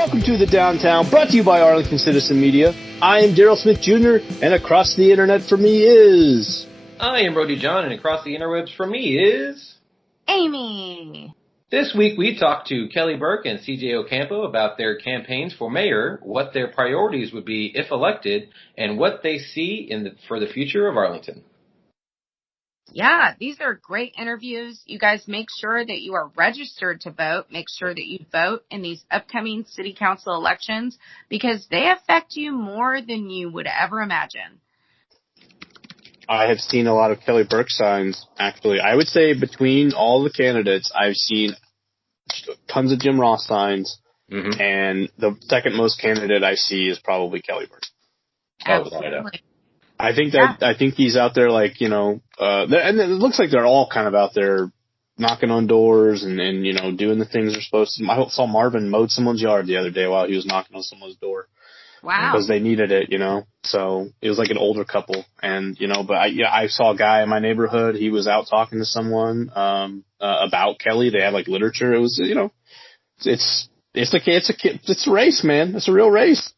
Welcome to the Downtown, brought to you by Arlington Citizen Media. I am Daryl Smith Jr., and across the internet from me is... I am Brody John, and across the interwebs from me is... Amy. This week we talked to Kelly Burke and CJ OCampo about their campaigns for mayor, what their priorities would be if elected, and what they see for the future of Arlington. Yeah, these are great interviews. You guys make sure that you are registered to vote. Make sure that you vote in these upcoming city council elections because they affect you more than you would ever imagine. I have seen a lot of Kelly Burke signs, actually. I would say between all the candidates, I've seen tons of Jim Ross signs, and the second most candidate I see is probably Kelly Burke. Absolutely. I think he's out there and it looks like they're all kind of out there knocking on doors and doing the things they're supposed to. I saw Marvin mowed someone's yard the other day while he was knocking on someone's door. Wow. Because they needed it, So it was like an older couple, and but I saw a guy in my neighborhood. He was out talking to someone about Kelly. They had like literature. It was it's a race, man. It's a real race.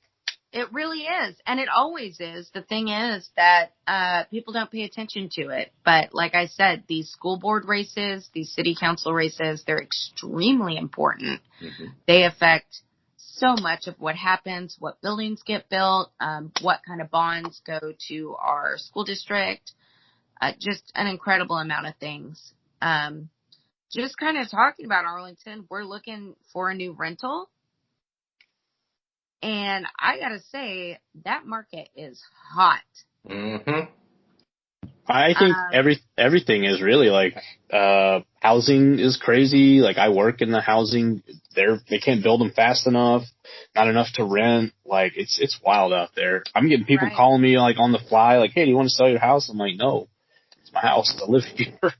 It really is. And it always is. The thing is that people don't pay attention to it. But like I said, these school board races, these city council races, they're extremely important. Mm-hmm. They affect so much of what happens, what buildings get built, what kind of bonds go to our school district, just an incredible amount of things. Just kind of talking about Arlington, we're looking for a new rental. And I gotta say, that market is hot. Mm-hmm. I think everything is really housing is crazy. Like I work in the housing, they can't build them fast enough, not enough to rent. Like it's wild out there. I'm getting people calling me on the fly, like, "Hey, do you want to sell your house?" I'm like, "No, it's my house. I live here."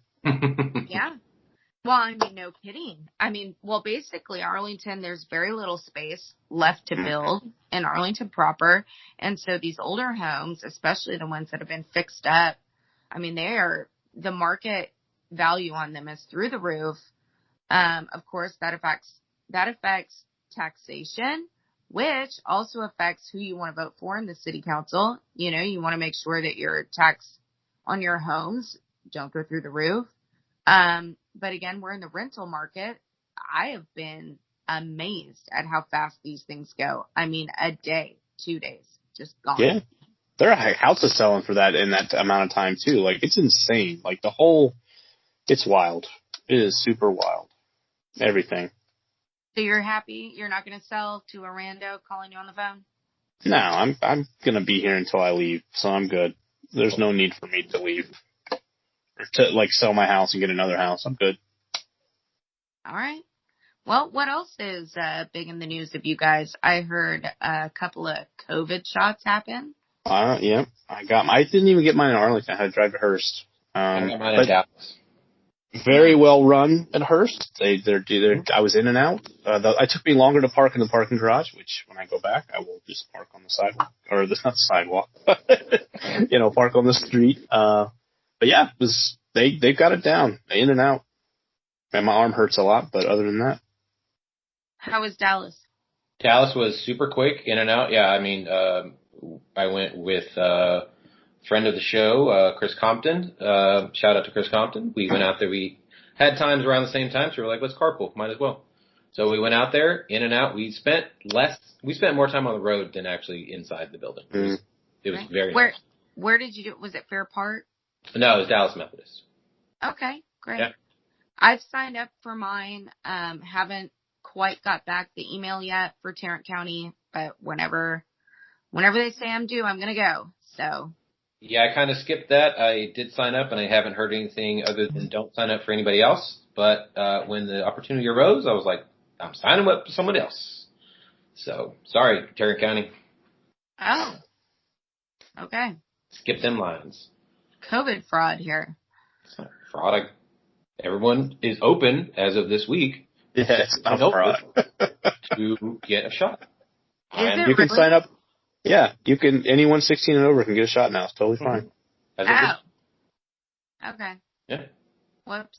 Yeah. Well, no kidding. Basically Arlington, there's very little space left to build in Arlington proper. And so these older homes, especially the ones that have been fixed up, the market value on them is through the roof. Of course, that affects taxation, which also affects who you want to vote for in the city council. You want to make sure that your tax on your homes don't go through the roof. But again, we're in the rental market. I have been amazed at how fast these things go. A day, 2 days, just gone. Yeah. There are houses selling for that in that amount of time too. Like it's insane. Like it's wild. It is super wild. Everything. So you're happy you're not going to sell to a rando calling you on the phone? No, I'm going to be here until I leave. So I'm good. There's no need for me to leave. To sell my house and get another house. I'm good. All right. Well, what else is big in the news of you guys? I heard a couple of COVID shots happen. Yeah. I didn't even get mine in Arlington. I had to drive to Hearst. I got mine in Dallas. Very well run at Hearst. I was in and out. It took me longer to park in the parking garage, which when I go back, I will just park on the sidewalk. Or not the sidewalk. Park on the street. But yeah, they've got it down, in and out. And my arm hurts a lot, but other than that. How was Dallas? Dallas was super quick, in and out. Yeah, I went with friend of the show, Chris Compton. Shout out to Chris Compton. We went out there. We had times around the same time, so we were like, let's carpool. Might as well. So we went out there, in and out. We spent more time on the road than actually inside the building. It was very nice. Where did you do it? Was it Fair Park? No, it was Dallas Methodist. Okay, great. Yeah. I've signed up for mine. Haven't quite got back the email yet for Tarrant County, but whenever they say I'm due, I'm going to go. So. Yeah, I kind of skipped that. I did sign up, and I haven't heard anything other than don't sign up for anybody else. But when the opportunity arose, I was like, I'm signing up for someone else. So, sorry, Tarrant County. Oh. Okay. Skip them lines. COVID fraud here. It's not fraud. Everyone is open as of this week. Yeah, it's not fraud. To get a shot. You can sign up. Yeah, you can. Anyone 16 and over can get a shot now. It's totally fine. Oh. Okay. Yeah. Whoops.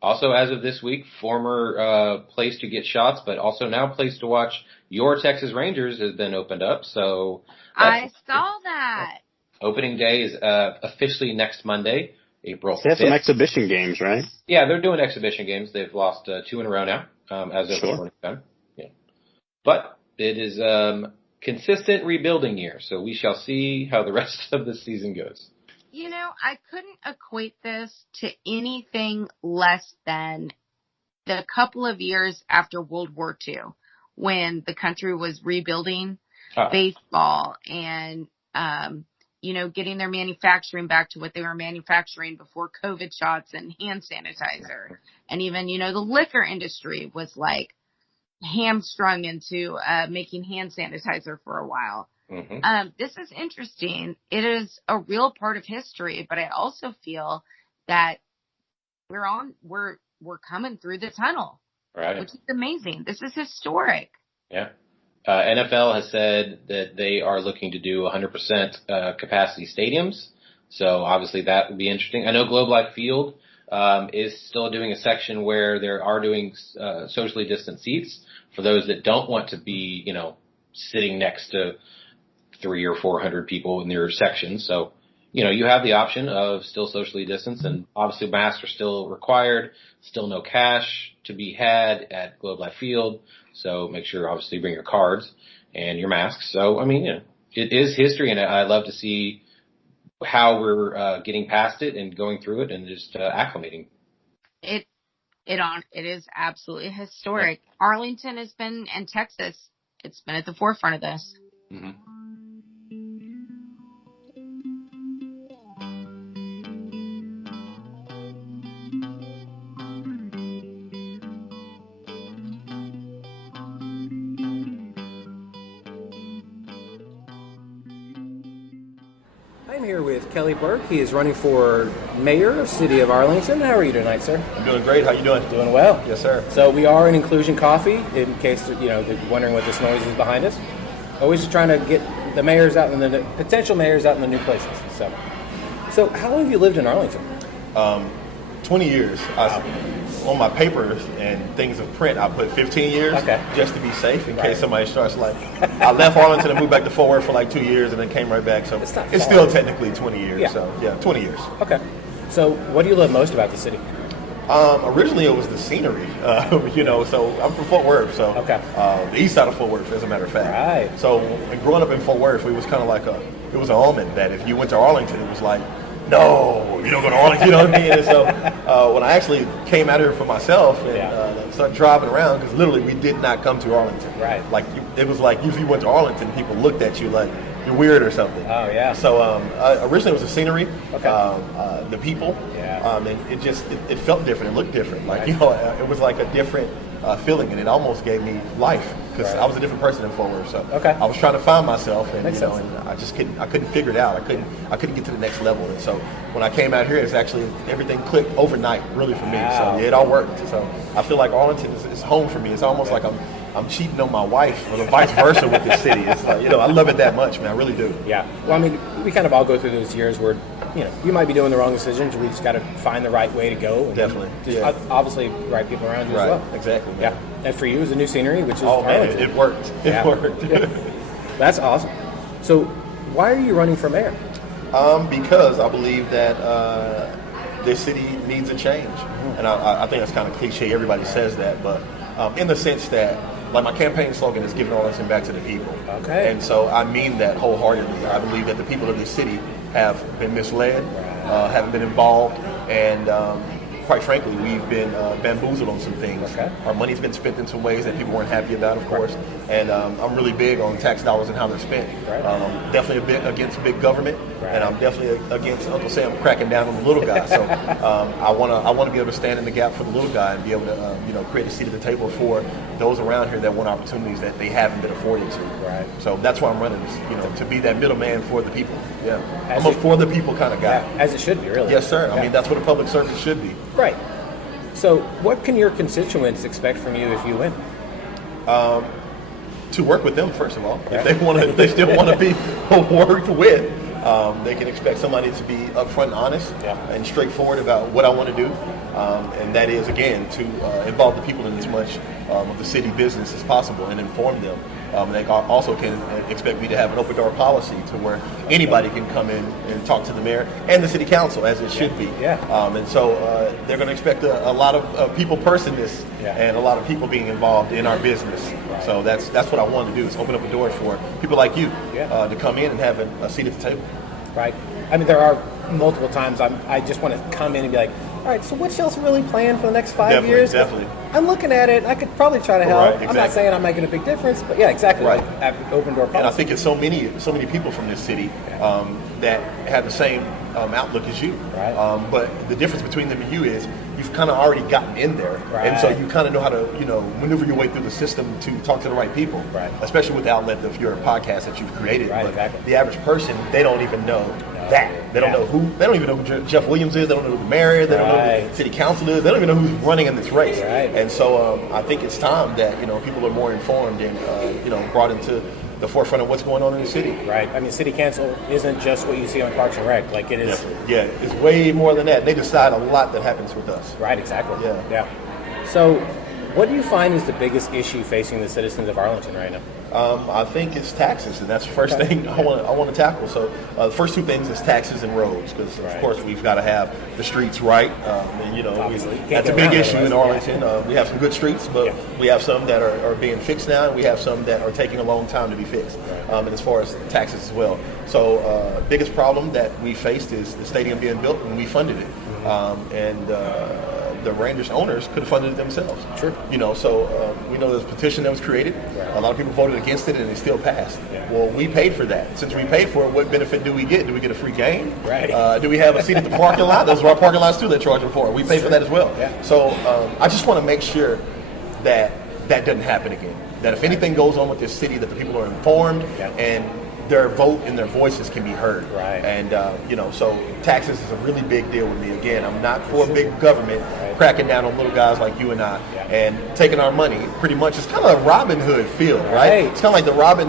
Also, as of this week, former place to get shots, but also now place to watch your Texas Rangers has been opened up. So I saw that. Opening day is officially next Monday, April 5th. They have some exhibition games, right? Yeah, they're doing exhibition games. They've lost 2 in a row now, as of this morning. Yeah. But it is consistent rebuilding year, so we shall see how the rest of the season goes. You know, I couldn't equate this to anything less than the couple of years after World War II when the country was rebuilding baseball and, you know, getting their manufacturing back to what they were manufacturing before COVID shots and hand sanitizer. And even, you know, the liquor industry was like hamstrung into making hand sanitizer for a while. Mm-hmm. This is interesting. It is a real part of history, but I also feel that we're coming through the tunnel, right? Which is amazing. This is historic. Yeah. NFL has said that they are looking to do 100% capacity stadiums. So obviously that would be interesting. I know Globe Life Field is still doing a section where they are doing socially distant seats for those that don't want to be, you know, sitting next to 300 or 400 people in their section. So, you know, you have the option of still socially distanced, and obviously masks are still required, still no cash to be had at Globe Life Field. So make sure, obviously, you bring your cards and your masks. So, I mean, you know, it is history, and I love to see how we're getting past it and going through it and just acclimating. It is absolutely historic. Yeah. Arlington has been, and Texas, it's been at the forefront of this. Mm-hmm. I'm here with Kelly Burke. He is running for mayor of City of Arlington. How are you tonight, sir? I'm doing great. How you doing? Doing well. Yes, sir. So we are in Inclusion Coffee, in case they're wondering what this noise is behind us. Always trying to get the mayors out and the potential mayors out in the new places. So how long have you lived in Arlington? 20 years. On my papers and things of print, I put 15 years just to be safe in case somebody starts like. I left Arlington and moved back to Fort Worth for like 2 years and then came right back. So it's still technically 20 years. Yeah. So yeah, 20 years. Okay. So what do you love most about the city? Originally it was the scenery, so I'm from Fort Worth, so the east side of Fort Worth, as a matter of fact. Right. So growing up in Fort Worth, it was kind of like it was an omen that if you went to Arlington, it was like, no, you don't go to Arlington, you know what I mean? And so when I actually came out here for myself and started driving around, because literally we did not come to Arlington. Right. Like it was like if you went to Arlington, people looked at you like you're weird or something. Oh yeah. So originally it was the scenery, the people, and it felt different, it looked different. Like it was like a different feeling, and it almost gave me life because I was a different person in Fort Worth. So I was trying to find myself, and and I just couldn't figure it out. I couldn't get to the next level. And so when I came out here, it's actually everything clicked overnight, really for me. Wow. So it all worked. So I feel like Arlington is home for me. It's almost like I'm cheating on my wife, or vice versa with this city. It's like, I love it that much, man. I really do. Yeah. Well, I mean, we kind of all go through those years where, you might be doing the wrong decisions. We just got to find the right way to go. And definitely. Obviously, right people around you as well. Exactly. Man. Yeah. And for you, it was a new scenery, which is Arlington. It worked. It worked. That's awesome. So, why are you running for mayor? Because I believe that this city needs a change. And I think that's kind of cliche. Everybody says that. But in the sense that, like, my campaign slogan is giving Arlington back to the people. Okay. And so I mean that wholeheartedly. I believe that the people of this city have been misled, haven't been involved, and quite frankly, we've been bamboozled on some things. Okay. Our money's been spent in some ways that people weren't happy about, of course. And I'm really big on tax dollars and how they're spent. Right. Definitely a bit against big government, right. and I'm definitely against Uncle Sam cracking down on the little guy. So I want to be able to stand in the gap for the little guy and be able to create a seat at the table for those around here that want opportunities that they haven't been afforded to. Right. So that's why I'm running this, to be that middleman for the people. Yeah. I'm a for the people kind of guy. Yeah, as it should be, really. Yes, sir. I mean, that's what a public service should be. Right. So what can your constituents expect from you if you win? To work with them, first of all. If they still want to be worked with, they can expect somebody to be upfront and honest and straightforward about what I want to do. and that is, again, to involve the people in as much of the city business as possible and inform them. They also can expect me to have an open door policy to where anybody can come in and talk to the mayor and the city council, as it should be. And so they're going to expect a lot of people personness and a lot of people being involved in our business. So that's what I want to do, is open up a door for people like you to come in and have a seat at the table. Right. I mean, there are multiple times I just want to come in and be like, all right, so what's y'all's really plan for the next 5 years? Definitely. I'm looking at it. I could probably try to help. Right, exactly. I'm not saying I'm making a big difference, but yeah, exactly. Right. Like open door policy. And I think it's so many people from this city that have the same outlook as you. Right. But the difference between them and you is you've kind of already gotten in there, and so you kind of know how to maneuver your way through the system to talk to the right people. Right. Especially with the outlet of your podcast that you've created. Right. But Exactly. the average person, they don't even know that. They don't know they don't even know who Jeff Williams is. They don't know who the mayor is. They don't know who the city council is. They don't even know who's running in this race. Right. And so I think it's time that people are more informed and brought into the forefront of what's going on in the city. Right. I mean, city council isn't just what you see on Parks and Rec. Like it is. Yeah, it's way more than that. They decide a lot that happens with us. Right. Exactly. Yeah. So, what do you find is the biggest issue facing the citizens of Arlington right now? I think it's taxes, and that's the first thing I want to tackle. So the first two things is taxes and roads, because of course we've got to have the streets right. That's a big issue in Arlington. We have some good streets, but we have some that are being fixed now, and we have some that are taking a long time to be fixed. And as far as taxes as well. So biggest problem that we faced is the stadium being built, and we funded it. The Rangers owners could have funded it themselves. Sure. So we know there's a petition that was created. Right. A lot of people voted against it, and it still passed. Yeah. Well, we paid for that. Since we paid for it, what benefit do we get? Do we get a free game? Right. Do we have a seat at the parking lot? Those are our parking lots too. They're charging for. We pay for that as well. Yeah. So I just want to make sure that doesn't happen again. That if anything goes on with this city, that the people are informed and their vote and their voices can be heard. Right. And, so taxes is a really big deal with me. Again, I'm not for big government cracking down on little guys like you and I and taking our money. Pretty much, it's kind of a Robin Hood feel, right? It's kind of like the Robin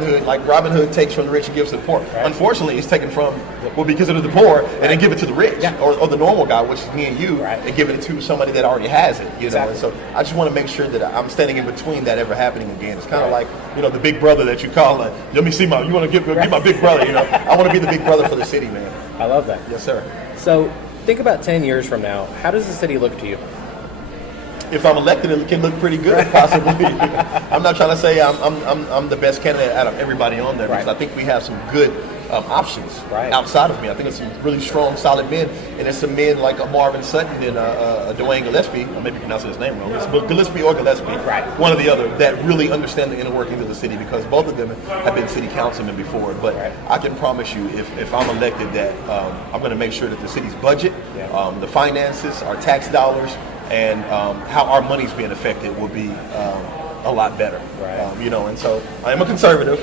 Hood takes from the rich and gives to the poor. Right. Unfortunately, it's taken from what we consider the poor and then give it to the rich or the normal guy, which is me and you, and give it to somebody that already has it. And so I just want to make sure that I'm standing in between that ever happening again. It's kind of like the big brother that you call. Let me see you want to give my big brother. I want to be the big brother for the city, man. I love that. Yes, sir. So think about 10 years from now. How does the city look to you? If I'm elected, it can look pretty good, possibly. I'm not trying to say I'm the best candidate out of everybody on there, because I think we have some good options outside of me. I think it's some really strong, solid men, and it's some men like a Marvin Sutton and Dwayne Gillespie. I may be pronouncing his name wrong. It's Gillespie or Gillespie, one or the other, that really understand the inner workings of the city, because both of them have been city councilmen before. But I can promise you, if I'm elected, that I'm going to make sure that the city's budget, the finances, our tax dollars, and how our money's being affected will be a lot better. And so I am a conservative.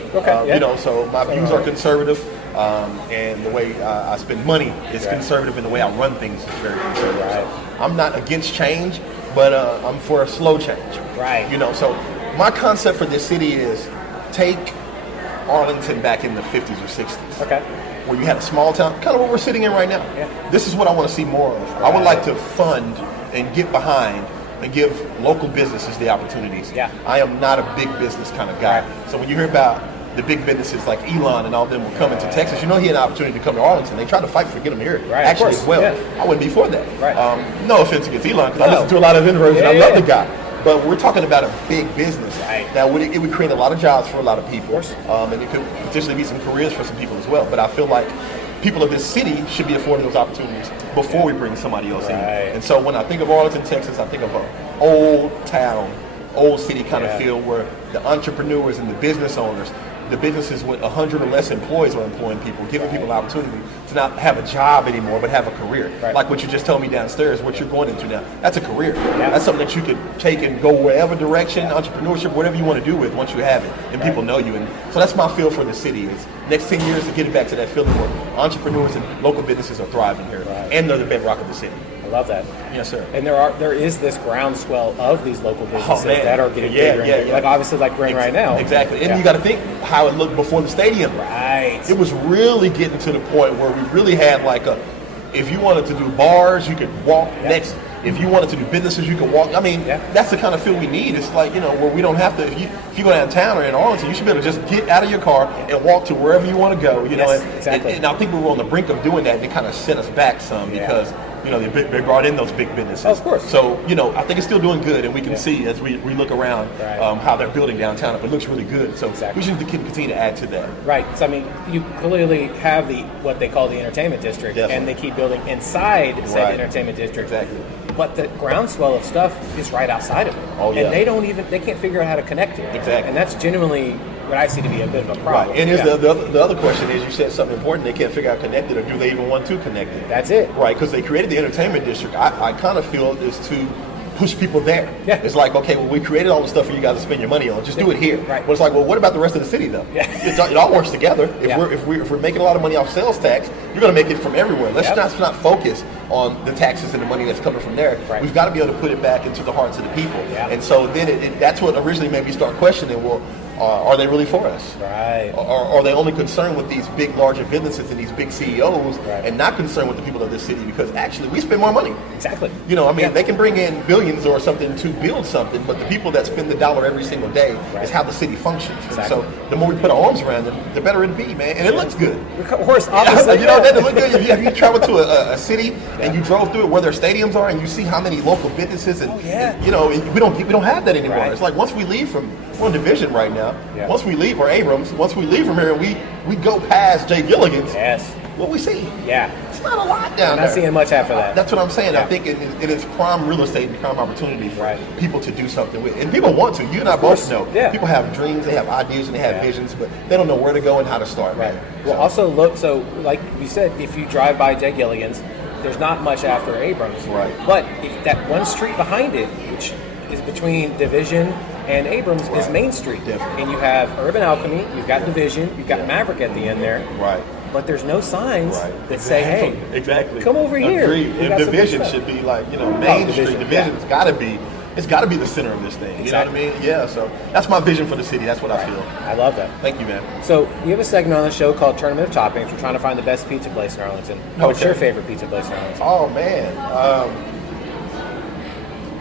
So my views are conservative, and the way I spend money is conservative, and the way I run things is very conservative. So I'm not against change, but I'm for a slow change. So my concept for this city is take Arlington back in the 50s or 60s. Where you had a small town, kind of what we're sitting in right now. This is what I want to see more of. I would like to fund and get behind and give local businesses the opportunities. I am not a big business kind of guy. So when you hear about the big businesses like Elon and all them were coming to Texas, he had an opportunity to come to Arlington. They tried to fight for get him here, actually, as well. I wouldn't be for that. No offense against Elon, because I listen to a lot of interviews and I love the guy. But we're talking about a big business that it would create a lot of jobs for a lot of people, and it could potentially be some careers for some people as well. But I feel like people of this city should be afforded those opportunities before we bring somebody else in. And so when I think of Arlington, Texas, I think of an old town, old city kind of feel, where the entrepreneurs and the business owners, the businesses with 100 or less employees are employing people, giving people an opportunity to not have a job anymore, but have a career. Like what you just told me downstairs, what you're going into now. That's a career. That's something that you could take and go wherever direction, entrepreneurship, whatever you want to do with once you have it, and people know you. And so that's my feel for the city, is next 10 years to get it back to that feeling where entrepreneurs and local businesses are thriving here, and they're the bedrock of the city. I love that. Yes, sir. And there is this groundswell of these local businesses that are getting bigger and bigger. Like obviously like we're in right now. Exactly. And you got to think how it looked before the stadium. It was really getting to the point where we really had like if you wanted to do bars, you could walk next. If you wanted to do businesses, you could walk. I mean, that's the kind of feel we need. It's like, where we don't have to, if you go downtown or in Arlington, you should be able to just get out of your car and walk to wherever you want to go, exactly. And I think we were on the brink of doing that, and it kind of set us back some because they brought in those big businesses. Of course. So, I think it's still doing good, and we can see as we look around how they're building downtown. It looks really good. So we should continue to add to that. Right. So, I mean, you clearly have what they call the entertainment district, and they keep building inside said entertainment district. Exactly. But the groundswell of stuff is right outside of it. Oh, yeah. And they can't figure out how to connect it. Exactly. And that's genuinely what I see to be a bit of a problem. Right. And the other question is, you said something important, they can't figure out connected, or do they even want to connect it? That's it. Right, because they created the entertainment district. I kind of feel is to push people there. Yeah. It's like, okay, well, we created all the stuff for you guys to spend your money on. Just do it here. Right. But it's like, well, what about the rest of the city, though? Yeah. It all works together. If we're making a lot of money off sales tax, you're going to make it from everywhere. Let's not focus on the taxes and the money that's coming from there. Right. We've got to be able to put it back into the hearts of the people. Yeah. And so then that's what originally made me start questioning, well, are they really for us? Right. Or are they only concerned with these big, larger businesses and these big CEOs and not concerned with the people of this city? Because actually, we spend more money. Exactly. They can bring in billions or something to build something, but the people that spend the dollar every single day is how the city functions. Exactly. And so the more we put our arms around them, the better it'll be, man. And it looks good. Of course, obviously. That look good. Have you traveled to a city and you drove through it where their stadiums are, and you see how many local businesses and we don't have that anymore. Right. It's like once we leave we're on Division right now. Yeah. Once we leave, or Abrams, once we leave from here and we go past Jay Gilligan's, what we see? Yeah. It's not a lot down there. I'm not seeing much after that. That's what I'm saying. Yeah. I think it is prime real estate and prime opportunity for people to do something with. And people want to. You and I both know. Yeah. People have dreams, they have ideas, and they have visions, but they don't know where to go and how to start. Right. Man. Well, also look, so like you said, if you drive by Jay Gilligan's, there's not much after Abrams. Right. But if that one street behind it, which is between Division and Abrams, is Main Street. Definitely. And you have Urban Alchemy, you've got Division, you've got Maverick at the end there. Right. But there's no signs that say, hey, come over here. Agreed. If Division should be like, Main Street. Division's got to be. It's got to be the center of this thing. You know what I mean? Yeah. So that's my vision for the city. That's what I feel. I love that. Thank you, man. So we have a segment on the show called Tournament of Toppings. We're trying to find the best pizza place in Arlington. What's your favorite pizza place in Arlington? Oh man.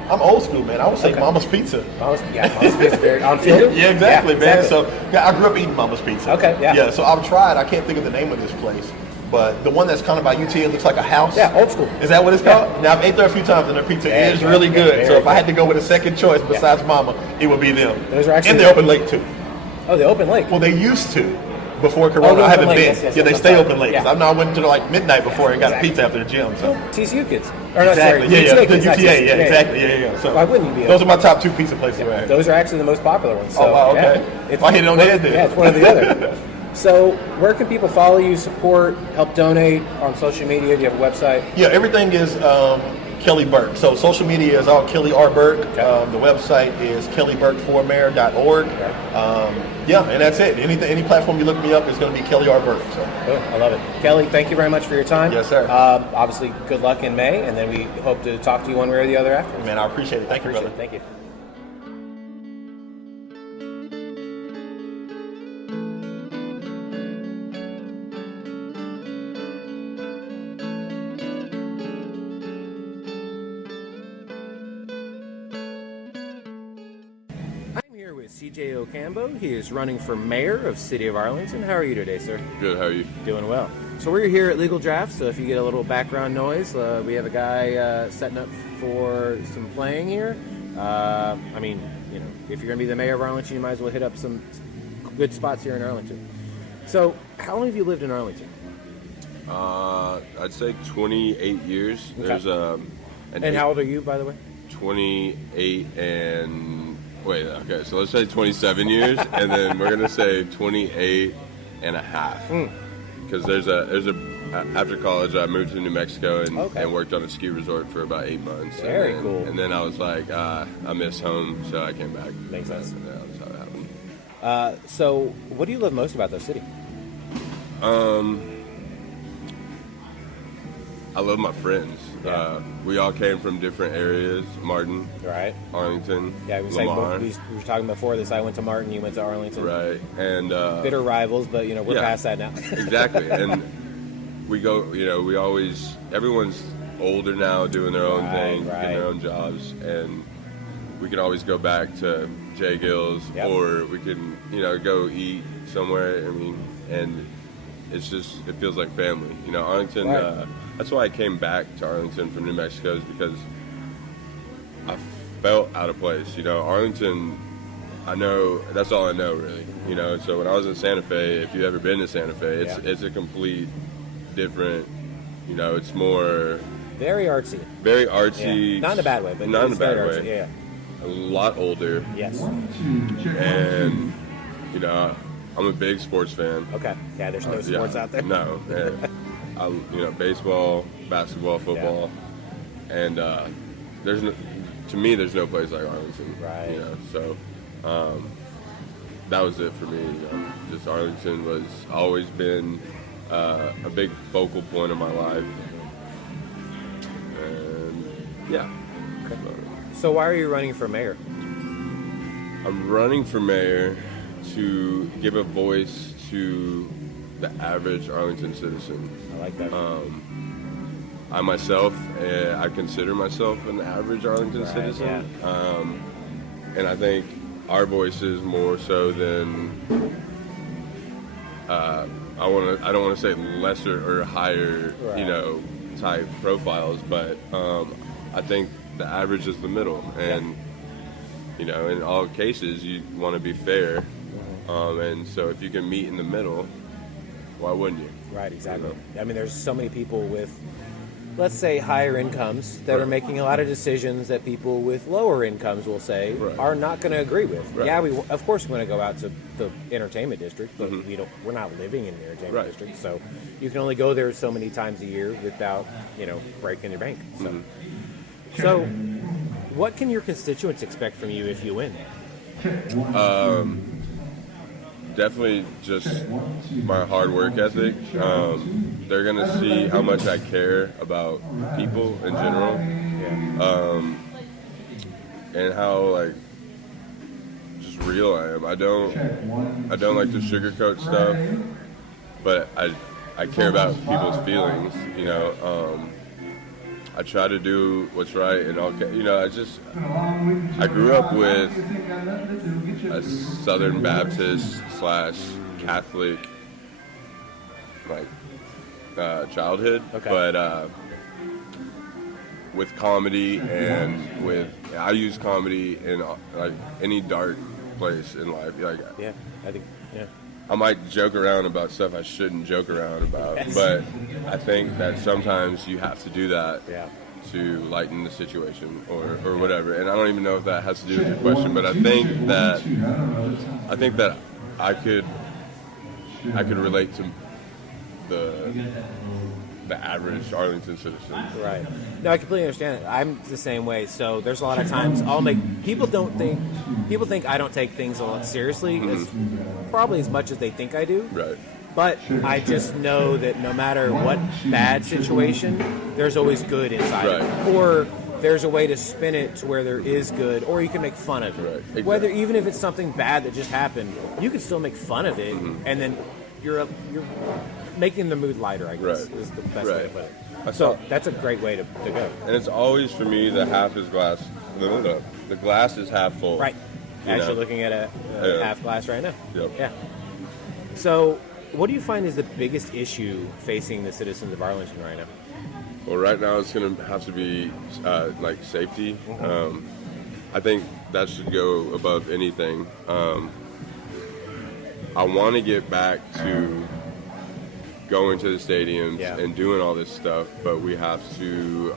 I'm old school, man. I would say Mama's Pizza. Mama's Pizza, very on field. Yeah, exactly, man. Exactly. So I grew up eating Mama's Pizza. Okay, yeah. Yeah, so I've tried. I can't think of the name of this place, but the one that's kind of by UTA looks like a house. Yeah, old school. Is that what it's called? Now I've ate there a few times, and their pizza is really good. So if I had to go with a second choice besides Mama, it would be them. Those are actually and they open late too. Oh, they open late. Well, they used to. Before Corona, I haven't been. They stay open late. Because I went to like midnight before and got a pizza after the gym. So. TCU kids. Or exactly. No, sorry, the UTA. Exactly. Yeah. So why wouldn't you be? Those are my top two pizza places around. Those are actually the most popular ones. So, oh, wow, okay. I hit it on the head then. Yeah, it's one or the other. So, where can people follow you, support, help donate on social media? Do you have a website? Yeah, everything is Kelly Burke. So social media is all Kelly R. Burke. The website is kellyburke4mayor.org. And that's it. Any platform you look me up is going to be Kelly R. Burke. So. I love it. Kelly, thank you very much for your time. Yes, sir. Obviously, good luck in May, and then we hope to talk to you one way or the other after. Man, I appreciate it. Thank you, brother. Thank you. CJ OCampo. He is running for mayor of City of Arlington. How are you today, sir? Good. How are you? Doing well. So we're here at Legal Draft, so if you get a little background noise, we have a guy setting up for some playing here. If you're going to be the mayor of Arlington, you might as well hit up some good spots here in Arlington. So how long have you lived in Arlington? I'd say 28 years. Okay. There's and how old are you, by the way? 28 and... Wait, okay, so let's say 27 years, and then we're going to say 28 and a half. Because after college, I moved to New Mexico and worked on a ski resort for about 8 months. Very cool. And then I was like, I miss home, so I came back. Makes sense. Yeah, that's how it happened. So what do you love most about the city? I love my friends. Yeah. We all came from different areas. Martin, right? Arlington, yeah. We were talking before this. I went to Martin. You went to Arlington. Right, and bitter rivals, but we're past that now. Exactly, and we go. We always everyone's older now, doing their own thing, right. getting their own jobs, and we can always go back to Jay Gill's, or we can, go eat somewhere. I mean, and it's just, it feels like family. Arlington, that's why I came back to Arlington from New Mexico, is because I felt out of place. Arlington, I know, that's all I know, really. So when I was in Santa Fe, if you've ever been to Santa Fe, it's a complete different, it's more... Very artsy. Very artsy. Yeah. Not in a bad way, but not in a bad way. Artsy. Yeah. A lot older. Yes. And, I'm a big sports fan. Okay. Yeah, there's no sports out there. No. Baseball, basketball, football. And to me, there's no place like Arlington. Right. So that was it for me. Just Arlington was always been a big focal point of my life. And yeah. Okay. So why are you running for mayor? I'm running for mayor to give a voice to the average Arlington citizen. I like that. I myself, I consider myself an average Arlington citizen. Yeah. And I think our voices more so than I don't want to say lesser or higher, type profiles, but I think the average is the middle, and in all cases you want to be fair, and so if you can meet in the middle, why wouldn't you? Right, exactly. I mean, there's so many people with, let's say, higher incomes that are making a lot of decisions that people with lower incomes will say are not going to agree with. Right. Yeah, of course we're going to go out to the entertainment district, but we're not living in the entertainment district, so you can only go there so many times a year without, breaking your bank. So, what can your constituents expect from you if you win? Definitely just my hard work ethic. They're going to see how much I care about people in general. And how, just real I am. I don't like to sugarcoat stuff, but I care about people's feelings, I try to do what's right, and I grew up with a Southern Baptist / Catholic childhood, but with comedy and I use comedy in any dark place in life. I might joke around about stuff I shouldn't joke around about, but I think that sometimes you have to do that to lighten the situation or whatever. And I don't even know if that has to do with your question, but I think that I could relate to the average Arlington citizen. Right. No, I completely understand it. I'm the same way. So there's a lot of times people think I don't take things a lot seriously, probably as much as they think I do. Right. But I just know that no matter what bad situation, there's always good inside of it. Or there's a way to spin it to where there is good, or you can make fun of it. Right. Exactly. Whether even if it's something bad that just happened, you can still make fun of it, and then you're making the mood lighter, I guess, is the best way to put it. So that's a great way to go. And it's always, for me, the glass is half full. Right. Actually looking at a half glass right now. Yep. Yeah. So what do you find is the biggest issue facing the citizens of Arlington right now? Well, right now it's going to have to be safety. I think that should go above anything. I want to get back to going to the stadiums and doing all this stuff, but we have to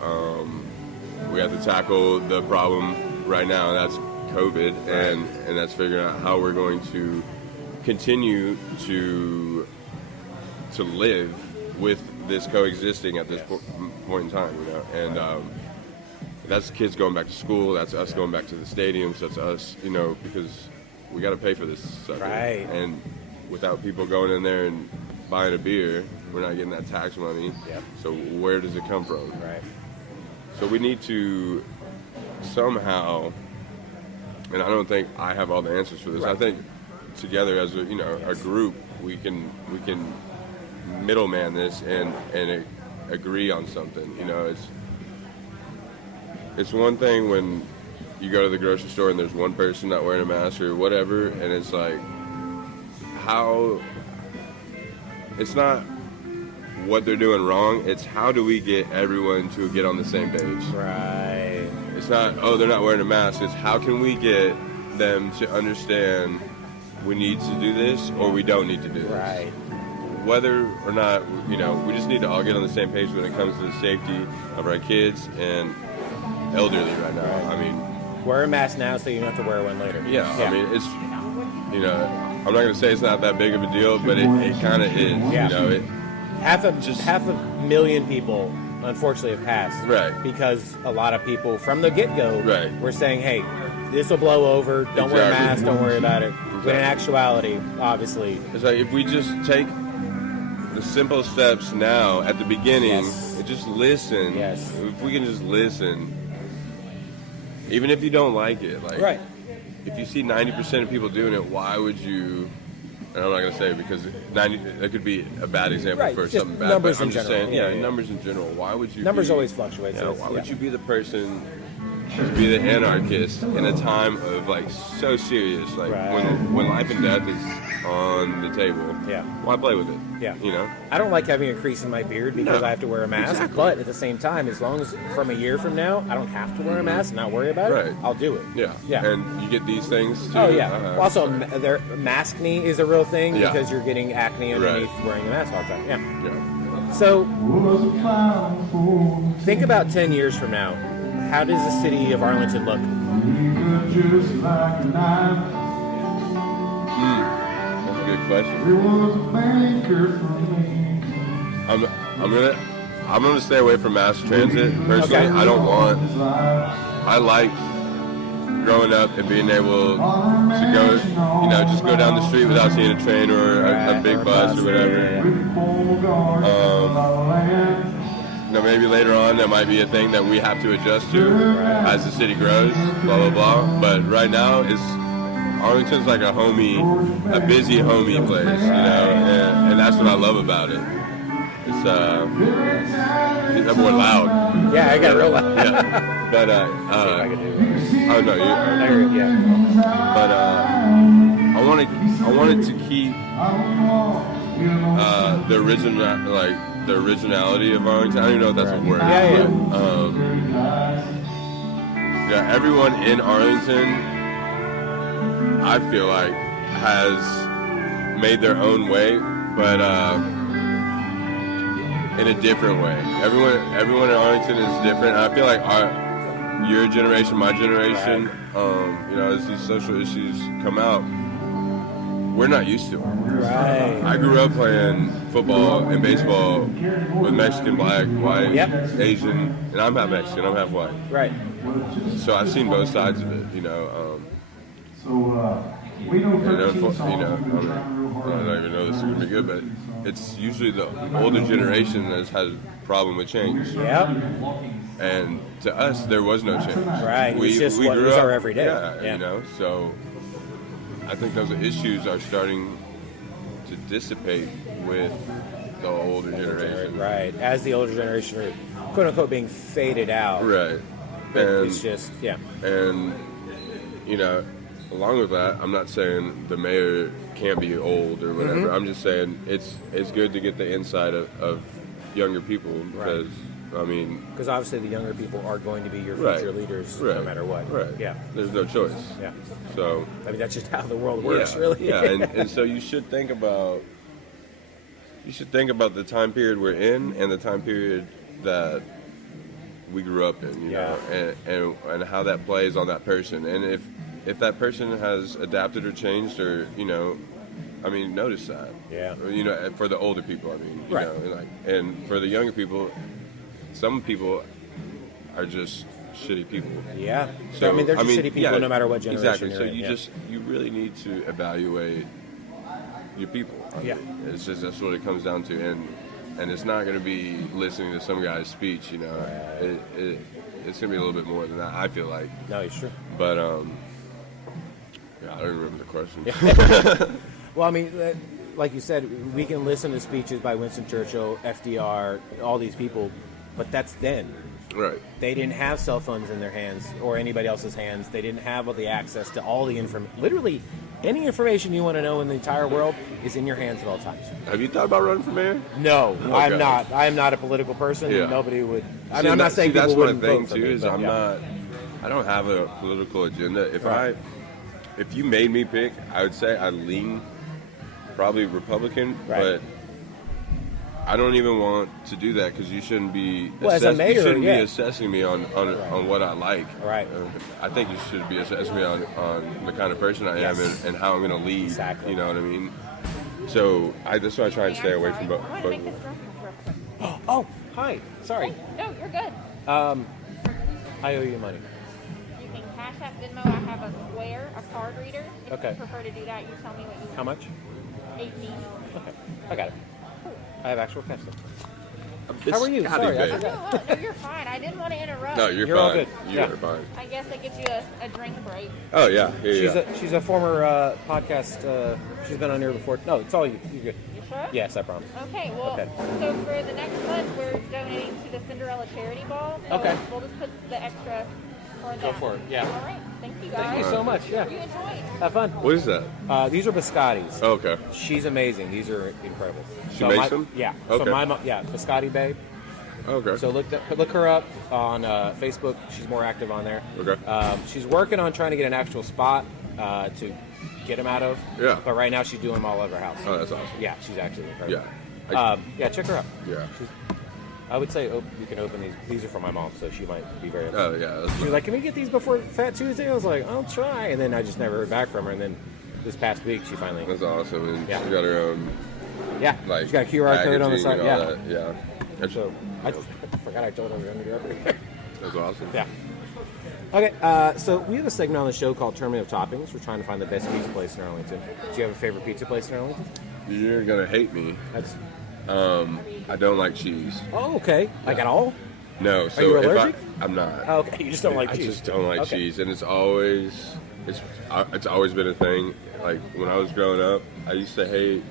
tackle the problem right now, and that's COVID, and that's figuring out how we're going to continue to live with this coexisting at this point in time, and that's kids going back to school, that's us going back to the stadiums, that's us, because we got to pay for this sucker. Right. And without people going in there and buying a beer, we're not getting that tax money. Yep. So where does it come from? Right. So we need to somehow, and I don't think I have all the answers for this. Right. I think together as a group, we can middleman this and agree on something. it's one thing when you go to the grocery store and there's one person not wearing a mask or whatever, and it's like, how, it's not what they're doing wrong, it's how do we get everyone to get on the same page. Right. It's not, oh, they're not wearing a mask, it's how can we get them to understand we need to do this or we don't need to do this. Right. Whether or not, we just need to all get on the same page when it comes to the safety of our kids and elderly right now. Right. I mean, wear a mask now so you don't have to wear one later. Yeah. I mean, it's, I'm not going to say it's not that big of a deal, but it kind of is. Yeah. Half a million people, unfortunately, have passed. Right. Because a lot of people, from the get-go, right, were saying, hey, this will blow over, don't wear a mask, don't worry about it. Exactly. But in actuality, obviously... It's like, if we just take the simple steps now, at the beginning, and just listen. Yes. If we can just listen, even if you don't like it, like... Right. If you see 90% of people doing it, why would you... And I'm not going to say because that could be a bad example for something bad. Numbers but I'm in just general. saying, numbers in general. Why would you? Numbers always fluctuate. Why would you be the person to be the anarchist in a time of like so serious, like when life and death is on the table? Yeah. Why play with it? Yeah. I don't like having a crease in my beard because I have to wear a mask. Exactly. But at the same time, as long as from a year from now I don't have to wear a mask and not worry about it, I'll do it. Yeah. Yeah. And you get these things too. Oh yeah. Also, maskne is a real thing because you're getting acne underneath wearing a mask all the time. Yeah. So think about 10 years from now. How does the city of Arlington look? That's a good question. I'm gonna stay away from mass transit personally. Okay. I like growing up and being able to go, just go down the street without seeing a train or a big bus or whatever. Maybe later on there might be a thing that we have to adjust to as the city grows, blah, blah, blah. But right now, Arlington's like a busy homey place, and that's what I love about it. It's more loud. Yeah, I got real loud. Yeah. But, oh no, but, I wanted to keep, the originality of Arlington. I don't even know if that's a word. But, everyone in Arlington, I feel like, has made their own way, but in a different way. Everyone in Arlington is different. I feel like your generation, my generation, as these social issues come out, we're not used to it. Right. I grew up playing football and baseball with Mexican, black, white, Asian, and I'm half Mexican, I'm half white. Right. So I've seen both sides of it, I don't even know this is going to be good, but it's usually the older generation that has a problem with change. Yep. And to us, there was no change. Right. We just grew what was up, our everyday. So I think those issues are starting to dissipate with the older generation. Right. As the older generation are, quote unquote, being faded out. Right. And it's just, And, along with that, I'm not saying the mayor can't be old or whatever. Mm-hmm. I'm just saying it's good to get the insight of younger people because, because obviously the younger people are going to be your future leaders no matter what. Right. Yeah. There's no choice. Yeah. So. That's just how the world works, really. Yeah. And so you should think about the time period we're in and the time period that we grew up in, and how that plays on that person. And if that person has adapted or changed or, notice that. Yeah. For the older people, and for the younger people, some people are just shitty people. Yeah. So, they're just shitty people no matter what generation exactly. you're So in. you really need to evaluate your people. It's just, that's what it comes down to. And it's not going to be listening to some guy's speech, it's going to be a little bit more than that, I feel like. No, it's true. But, I don't remember the question. Well, like you said, we can listen to speeches by Winston Churchill, FDR, all these people, but that's then. Right. They didn't have cell phones in their hands or anybody else's hands. They didn't have all the access to all the information. Literally, any information you want to know in the entire world is in your hands at all times. Have you thought about running for mayor? No, Okay. I'm not. I am not a political person. Yeah. Nobody would. See, I'm not saying that's people my wouldn't thing vote for too. me, Is but I'm yeah. not. I don't have a political agenda. Right. If you made me pick, I would say I lean probably Republican, Right. but I don't even want to do that because you shouldn't be. Well, as a mayor, you shouldn't yeah. be assessing me on what I like. Right. I think you should be assessing me on the kind of person I am Yes. and how I'm going to lead. Exactly. You know what I mean? So that's why I try and stay away from both. I want to make this reference real quick. Oh, hi. Sorry. No, you're good. I owe you money. You can Cash App Venmo. I have a Square, a card reader. If Okay. you prefer to do that, you tell me what you How much? 18. Okay, I got it. I have actual cash. It's How are you? gotta Sorry, be I big. forgot. No, you're fine. I didn't want to interrupt. No, you're You're all fine. good. You're Yeah. fine. I guess that gets you a drink break. Oh yeah, yeah. She's a former podcast. She's been on here before. No, it's all you. You're good. You sure? Yes, I promise. Okay, well, Okay. so for the next month, we're donating to the Cinderella Charity Ball. So Okay. we'll just put the extra for that. Go for it, yeah. All right. Thank you, guys. Thank you so much. Yeah. You enjoy. Have fun. What is that? These are biscottis. Oh, okay. She's amazing. These are incredible. She makes my, them? Yeah. Okay. So my mom, Biscotti Babe. Okay. So look her up on Facebook. She's more active on there. Okay. She's working on trying to get an actual spot to get them out of. Yeah. But right now she's doing them all over her house. Oh, that's awesome. Yeah, she's actually incredible. Yeah. Yeah, check her out. Yeah. I would say you can open these. These are for my mom, so she might be very upset. Oh yeah. That's She was like, "Can we get these before Fat Tuesday?" I was like, "I'll try," and then I just never heard back from her. And then this past week, she finally, That's awesome. And Yeah. she got her own yeah, like she's got a QR code on the packaging side. and all Yeah. that. Yeah. That's, So I forgot I told her we were going to do everything. that's awesome. Yeah. Okay, so we have a segment on the show called Tournament of Toppings. We're trying to find the best pizza place in Arlington. Do you have a favorite pizza place in Arlington? You're gonna hate me. That's. I don't like cheese. Oh, okay. Like at all? No. So you if allergic? I'm not. Oh, okay, you just don't like I cheese. just don't like Okay. cheese, and it's always been a thing. Like when I was growing up, I used to hate.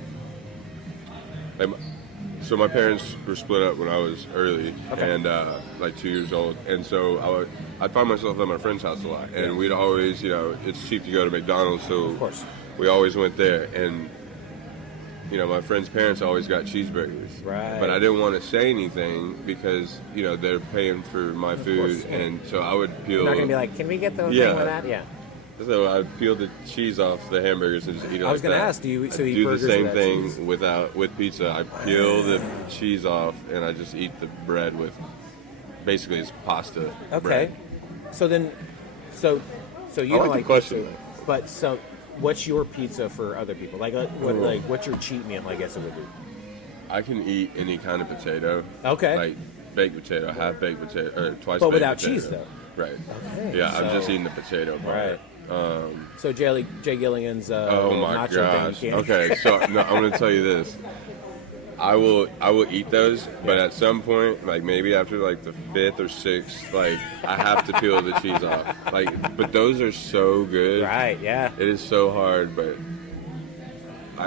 So my parents were split up when I was early, Okay. and like 2 years old, and so I'd find myself at my friend's house a lot, and we'd always, it's cheap to go to McDonald's, so Of course. we always went there, and my friend's parents always got cheeseburgers, Right. but I didn't want to say anything because they're paying for my food, course, yeah. and so I would peel. You're not going to be like, can we get the Yeah. thing with that? Yeah. So I'd peel the cheese off the hamburgers and just eat it. I was going gonna to ask, do you eat do burgers the same without thing cheese? with pizza? I peel the cheese off and I just eat the bread with. Basically, it's pasta. Okay. bread. So then, so you I don't like like the question. pizza, but so what's your pizza for other people? Like what's your cheat meal? I guess it would be. I can eat any kind of potato. Okay. Like baked potato, half baked potato, or twice. But baked without potato. cheese, though. Right. Okay, Yeah, I'm just so- eating the potato part. Right. So Jay Gilligan's Oh my nacho gosh. thing, you can't- Okay, so no, I'm gonna tell you this. I will eat those, but at some point, like maybe after like the 5th or 6th, like I have to peel the cheese off. But those are so good. Right. Yeah. It is so hard, but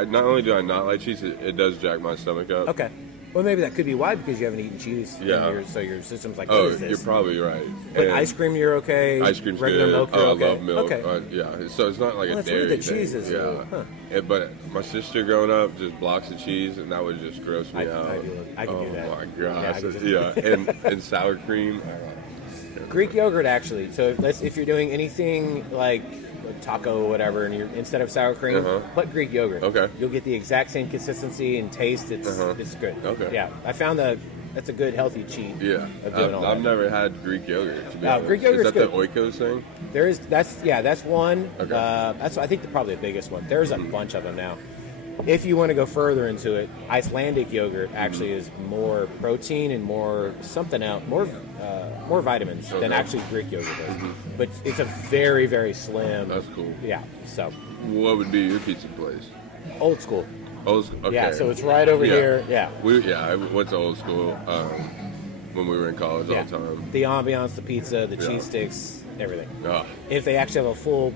not only do I not like cheese, it does jack my stomach up. Okay. Well, maybe that could be why, because you haven't eaten cheese. Yeah. So your system's like, Oh, what is this? you're probably right. But And ice cream, you're okay. ice cream's regular good. milk, you're Oh, okay. I love milk. Okay. Yeah, so it's not like Well, a that's dairy weird that thing. cheese is, yeah. huh. But my sister growing up just blocks of cheese, and that would just gross me out. I can do that. Oh my Yeah, I gosh! can just- Yeah, and sour cream. Greek yogurt, actually. So if you're doing anything like a taco or whatever, and instead of sour cream, put Greek yogurt. Okay. You'll get the exact same consistency and taste. It's good. Okay. Yeah, I found that's a good healthy cheat. Yeah, Of doing all I've that. never had Greek yogurt. To be honest. Greek yogurt's is that good. the Oikos thing? That's one. Okay. That's I think probably the biggest one. There's a bunch of them now. If you want to go further into it, Icelandic yogurt actually is more protein and more something else, more vitamins than Okay. actually Greek yogurt is. But it's a very, very slim. That's cool. Yeah. So What would be your pizza place? old school. Old, okay. Yeah. So it's right over here. Yeah. I went to old school when we were in college all the time. The ambiance, the pizza, the Yeah. cheese sticks, everything. Oh, If they actually have a full,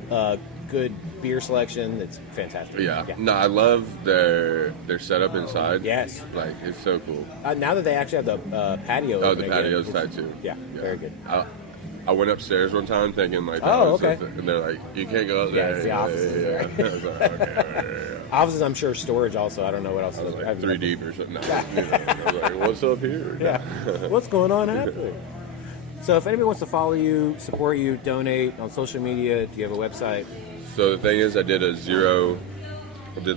good beer selection. It's fantastic. Yeah. No, I love their setup inside. Yes. Like, it's so cool. Now that they actually have the patio. Oh, the patio's tight too. Yeah, very good. I went upstairs one time thinking like, okay. And they're like, you can't go up there. Yeah, it's the offices. Yeah. I was like, okay. Offices, I'm sure, storage also. I don't know what else. I was like 3 deep or something. I was like, what's up here? Yeah. What's going on happening? So if anybody wants to follow you, support you, donate on social media, do you have a website? So the thing is, I did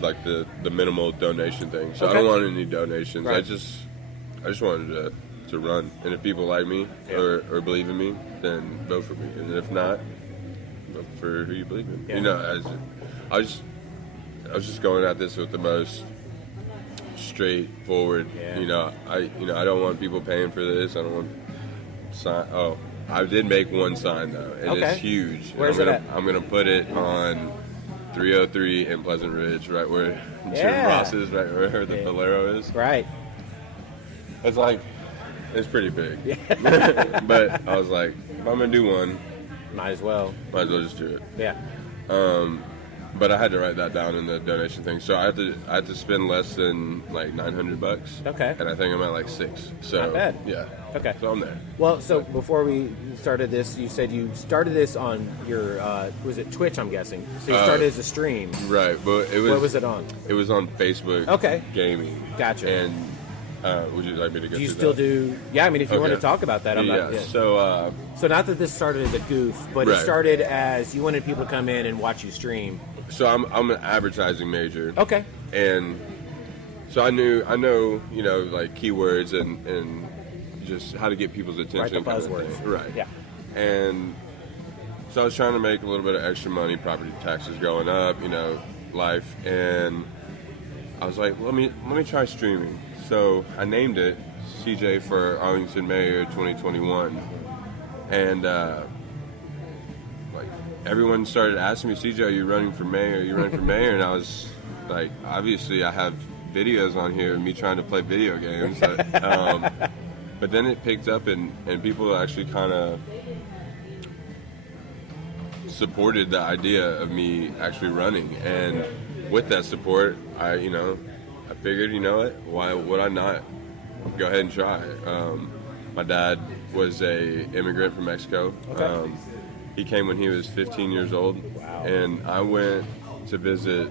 like the minimal donation thing. So Okay. I don't want any donations. Right. I just wanted to run. And if people like me or believe in me, then vote for me. And if not, vote for who you believe in. Yeah. You know, I was just going at this with the most straightforward. Yeah. You know, I don't want people paying for this. I don't want sign. Oh, I did make one sign though. It's huge. Where's it at? I'm gonna put it on 303 in Pleasant Ridge, right where Jim Ross is, right where the Bolero is. Right. It's pretty big. But I was like, if I'm gonna do one, Might as well just do it. Yeah. But I had to write that down in the donation thing, so I had to spend less than like $900. Okay. And I think I'm at like 6. So Not bad. Yeah. Okay. So I'm there. Well, so before we started this, you said you started this on your, was it Twitch, I'm guessing? So you started as a stream. Right, but it was... What was it on? It was on Facebook. Okay. Gaming. Gotcha. And would you like me to go Do you through still that? do... Yeah, I mean, if you want to talk about that, I'm yeah. not... So not that this started as a goof, but Right. it started as you wanted people to come in and watch you stream. So I'm an advertising major. Okay. And so I know, you know, like keywords and just how to get people's attention. Right, the kind of buzzwords. thing. Right. Yeah. And so I was trying to make a little bit of extra money, property taxes going up, you know, life. And I was like, let me try streaming. So I named it CJ for Arlington Mayor 2021. And like everyone started asking me, CJ, are you running for mayor? Are you running for mayor? And I was like, obviously I have videos on here of me trying to play video games. But then it picked up and people actually kind of supported the idea of me actually running. And with that support, I figured, you know what, why would I not go ahead and try? My dad was a immigrant from Mexico. Okay. He came when he was 15 years old. Wow. And I went to visit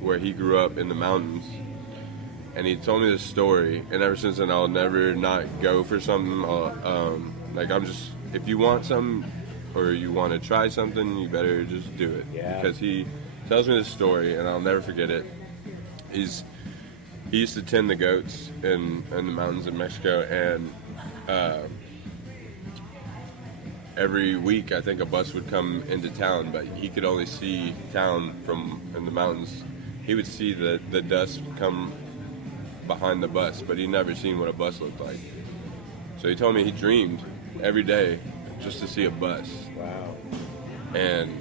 where he grew up in the mountains. And he told me this story, and ever since then I'll never not go for something. If you want something or you want to try something, you better just do it. Yeah. Because he tells me this story, and I'll never forget it. He used to tend the goats in the mountains of Mexico, and every week I think a bus would come into town, but he could only see town from in the mountains. He would see the dust come behind the bus, but he never seen what a bus looked like. So he told me he dreamed every day just to see a bus. Wow. And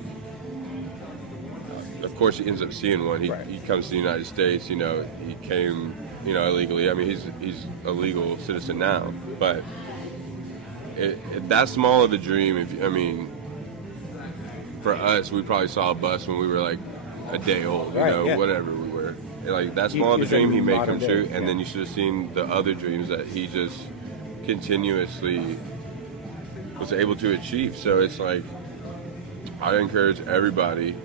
of course he ends up seeing one. He comes to the United States, you know, he came, you know, illegally. I mean, he's a legal citizen now, but that small of a dream, for us, we probably saw a bus when we were like a day old, whatever we were. Like, that small of a dream he made come true, and then you should have seen the other dreams that he just continuously was able to achieve. So it's like, I encourage everybody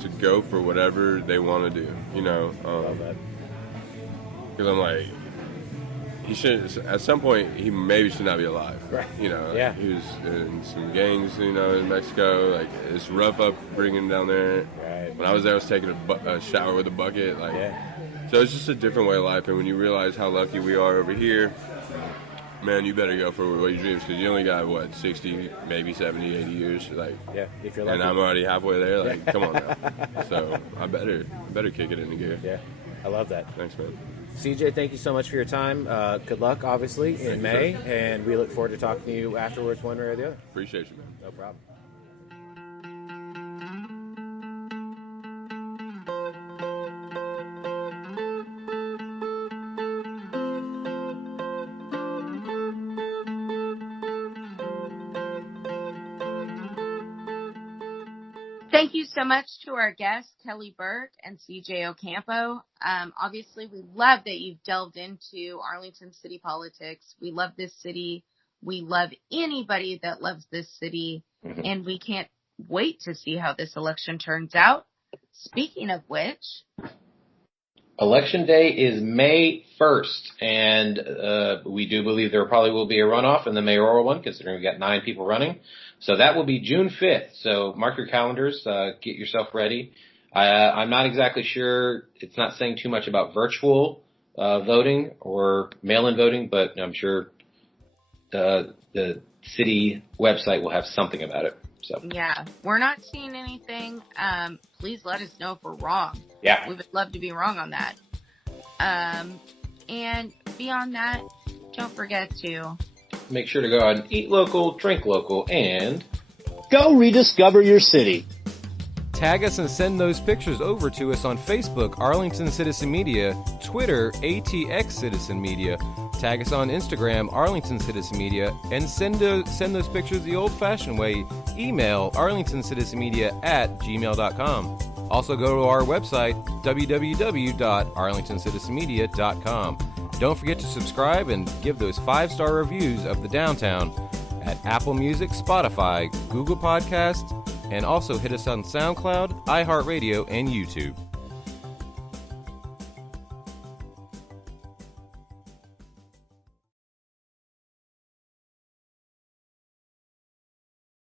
to go for whatever they want to do, you know. Love that. Because I'm like, he should, at some point, he maybe should not be alive. Right. You know, Yeah. he was in some gangs, you know, in Mexico. Like, it's rough upbringing down there. Right. When I was there, I was taking a shower with a bucket. Like, so it's just a different way of life. And when you realize how lucky we are over here, man, you better go for what your dreams, because you only got, 60, maybe 70, 80 years. Like, yeah, if you're lucky. And I'm already halfway there. Like, come on now. So I better kick it into gear. Yeah, I love that. Thanks, man. CJ, thank you so much for your time. Good luck, obviously, in May, and we look forward to talking to you afterwards, one way or the other. Appreciate you, man. No problem. Thank you so much to our guests, Kelly Burke and CJ OCampo. Obviously, we love that you've delved into Arlington city politics. We love this city. We love anybody that loves this city. And we can't wait to see how this election turns out. Speaking of which, Election Day is May 1st, and we do believe there probably will be a runoff in the mayoral one, considering we've got 9 people running. So that will be June 5th. So mark your calendars, get yourself ready. I'm not exactly sure. It's not saying too much about virtual voting or mail-in voting, but I'm sure the city website will have something about it. So yeah, we're not seeing anything. Please let us know if we're wrong. Yeah. We would love to be wrong on that. And beyond that, don't forget to make sure to go out and eat local, drink local, and go rediscover your city. Tag us and send those pictures over to us on Facebook, Arlington Citizen Media, Twitter, ATX Citizen Media. Tag us on Instagram, Arlington Citizen Media, and send those pictures the old-fashioned way. Email arlingtoncitizenmedia@gmail.com. Also go to our website, www.arlingtoncitizenmedia.com. Don't forget to subscribe and give those 5-star reviews of the downtown at Apple Music, Spotify, Google Podcasts, and also hit us on SoundCloud, iHeartRadio, and YouTube.